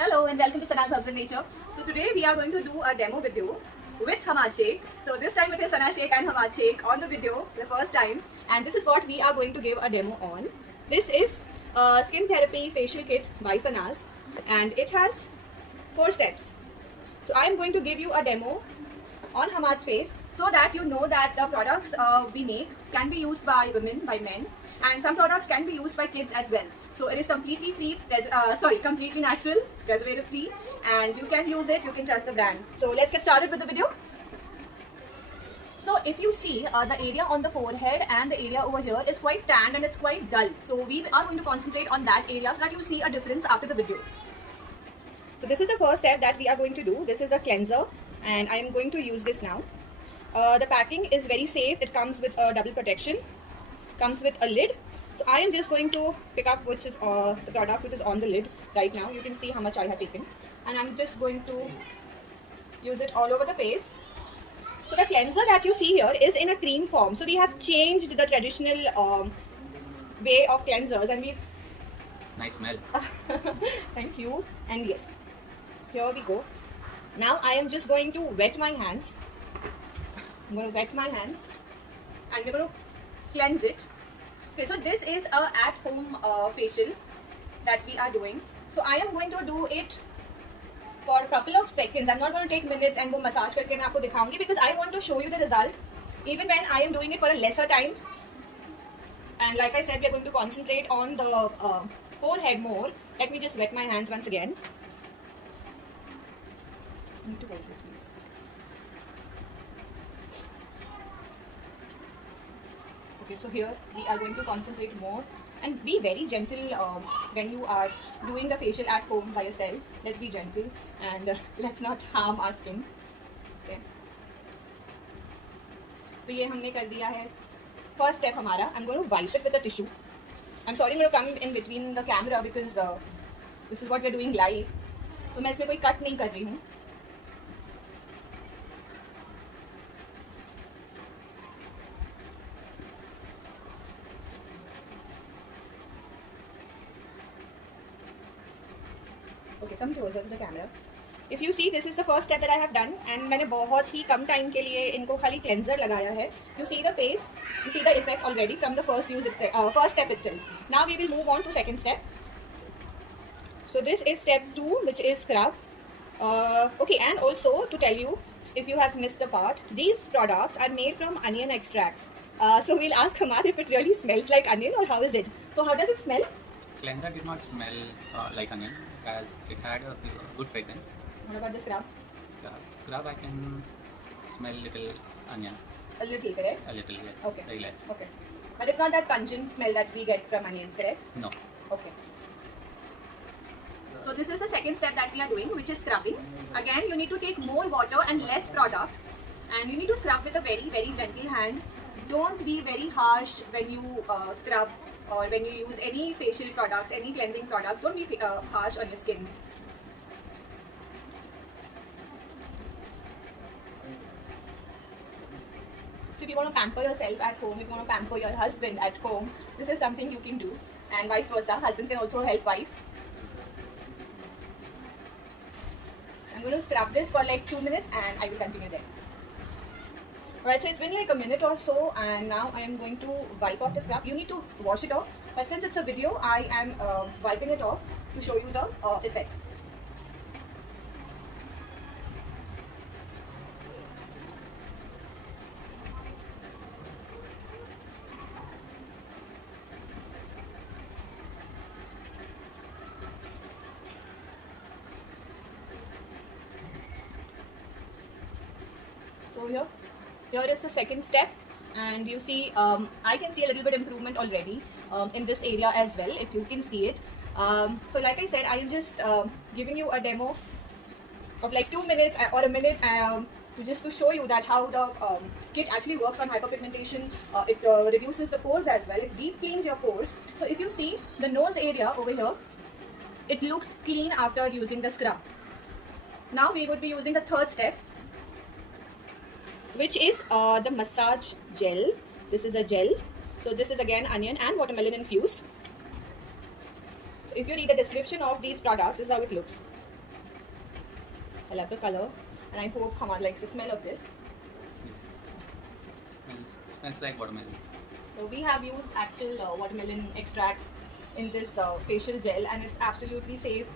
Hello and welcome to Sana's Herbs and Nature. So today we are going to do a demo video with Hamad Sheikh. So this time it is Sana Sheikh and Hamad Sheikh on the video the first time, and this is what we are going to give a demo on. This is a skin therapy facial kit by Sanaz and it has 4 steps. So I am going to give you a demo on Hamad's face so that you know that the products we make can be used by women, by men, and some products can be used by kids as well. So it is completely free, completely natural, preservative free, and you can use it, you can trust the brand. So let's get started with the video. So if you see the area on the forehead and the area over here is quite tanned and it's quite dull. So we are going to concentrate on that area so that you see a difference after the video. So this is the first step that we are going to do. This is the cleanser and I am going to use this now. The packing is very safe. It comes with a double protection, comes with a lid. So I am just going to pick up which is the product which is on the lid right now. You can see how much I have taken, and I'm just going to use it all over the face. So the cleanser that you see here is in a cream form. So we have changed the traditional way of cleansers, and we've nice smell. Thank you. And yes, here we go. Now I am just going to wet my hands. I'm going to wet my hands and we're going to cleanse it. Okay, so this is a at-home facial that we are doing. So I am going to do it for a couple of seconds. I'm not going to take minutes and go massage करके मैं आपको दिखाऊंगी because I want to show you the result even when I am doing it for a lesser time. And like I said, we are going to concentrate on the forehead more. Let me just wet my hands once again. I need to hold this, please. Okay, so here we are going to concentrate more and be very gentle when you are doing the facial at home by yourself. Let's be gentle and let's not harm our skin. Okay. तो ये हमने कर दिया है. First step हमारा. I'm going to wipe it with a tissue. I'm sorry, I'm going to come in between the camera because this is what we're doing live. तो मैं इसमें कोई cut नहीं कर रही हूँ. Okay, come closer to the camera. If you see, this is the first step that I have done, and मैंने बहुत ही कम time के लिए इनको खाली cleanser लगाया है. You see the face, you see the effect already from the first step itself. Now we will move on to second step. So this is step 2, which is scrub. Okay, and also to tell you, if you have missed the part, these products are made from onion extracts. So we'll ask Hamad if it really smells like onion or how is it. So how does it smell? Cleanser did not smell like onion, as it had a good fragrance. What about the scrub? The scrub I can smell little onion. A little, correct? A little, yes. Okay. Very less. Okay. But it's not that pungent smell that we get from onions, correct? No. Okay. So this is the second step that we are doing, which is scrubbing. Again, you need to take more water and less product, and you need to scrub with a very, very gentle hand. Don't be very harsh when you scrub or when you use any facial products, any cleansing products. Don't be harsh on your skin. So if you want to pamper yourself at home, if you want to pamper your husband at home, this is something you can do, and vice versa. Husbands can also help wife. I'm going to scrub this for like 2 minutes and I will continue then. Alright, so it's been like a minute or so, and now I am going to wipe off the scrub. You need to wash it off, but since it's a video, I am wiping it off to show you the effect. So here is the second step, and you see I can see a little bit improvement already in this area as well, if you can see it. So like I said, I am just giving you a demo of like 2 minutes or a minute just to show you that how the kit actually works on hyperpigmentation. It reduces the pores as well, it deep cleans your pores. So if you see the nose area over here, it looks clean after using the scrub. Now we would be using the third step, which is the massage gel. This is a gel. So this is again onion and watermelon infused. So if you read the description of these products, this is how it looks. I love the color, and I hope Hamad likes the smell of this. Yes. Smells like watermelon. So we have used actual watermelon extracts in this facial gel, and it's absolutely safe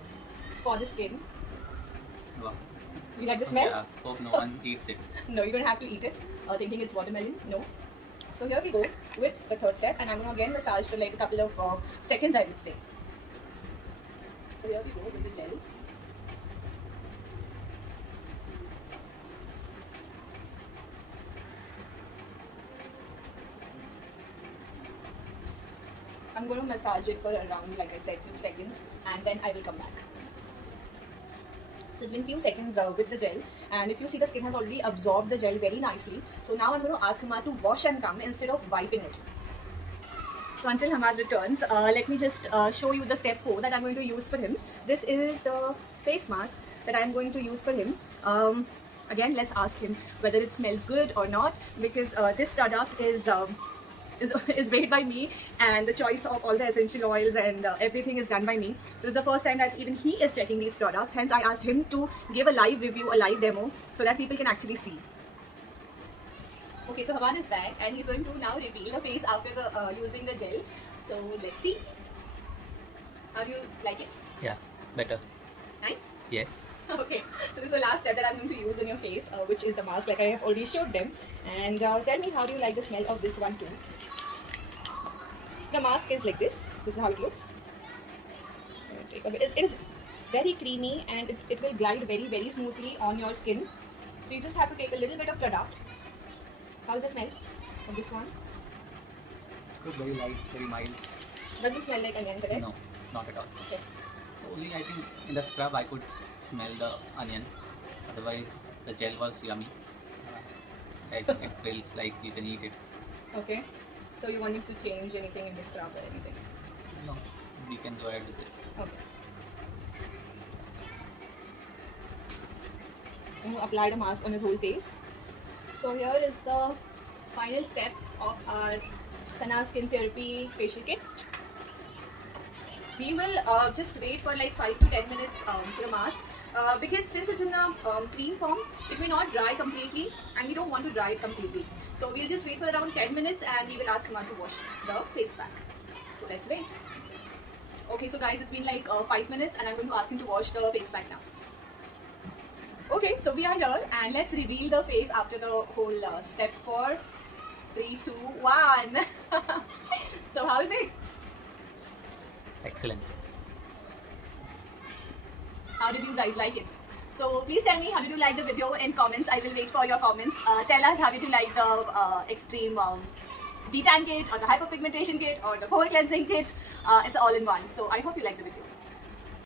for the skin. Wow. You like the smell? Yeah, hope no one eats it. No, you don't have to eat it thinking it's watermelon. No. So here we go with the third step, and I'm going to again massage for like a couple of seconds, I would say. So here we go with the gel. I'm going to massage it for around, like I said, few seconds, and then I will come back. So it's been few seconds with the gel, and if you see, the skin has already absorbed the gel very nicely. So now I'm going to ask Hamad to wash and come instead of wiping it. So until Hamad returns, let me just show you the step 4 that I'm going to use for him. This is the face mask that I'm going to use for him. Again, let's ask him whether it smells good or not, because this product is made by me, and the choice of all the essential oils and everything is done by me. So it's the first time that even he is checking these products. Hence, I asked him to give a live review, a live demo, so that people can actually see. Okay, so Hamad is back, and he's going to now reveal the face after the using the gel. So let's see. How do you like it? Yeah, better. Nice. Yes. Okay, so this is the last step that I'm going to use on your face, which is the mask, like I have already showed them. And tell me, how do you like the smell of this one too? So the mask is like this. This is how it looks. It is very creamy, and it will glide very, very smoothly on your skin. So you just have to take a little bit of product. How's the smell of this one? It's very light, very mild. Does it smell like onion, correct? No, not at all. Okay. So only I think in the scrub I could smell the onion. Otherwise the gel was yummy. It feels like you can eat it. Okay. So you want me to change anything in the scrub or anything? No, we can go ahead with this. Okay. I'm going to apply the mask on his whole face. So here is the final step of our Sana Skin Therapy facial kit. We will just wait for like 5 to 10 minutes for the mask, because since it's in a cream form, it may not dry completely, and we don't want to dry it completely. So we'll just wait for around 10 minutes, and we will ask Hamad to wash the face pack. So let's wait. Okay, so guys, it's been like 5 minutes, and I'm going to ask him to wash the face pack now. Okay, so we are here, and let's reveal the face after the whole step 4. 3, 2, 1. So how is it? Excellent. How did you guys like it? So please tell me, how did you like the video in comments? I will wait for your comments. Tell us, how did you like the extreme detan kit, or the hyperpigmentation kit, or the pore cleansing kit? It's all in one. So I hope you like the video.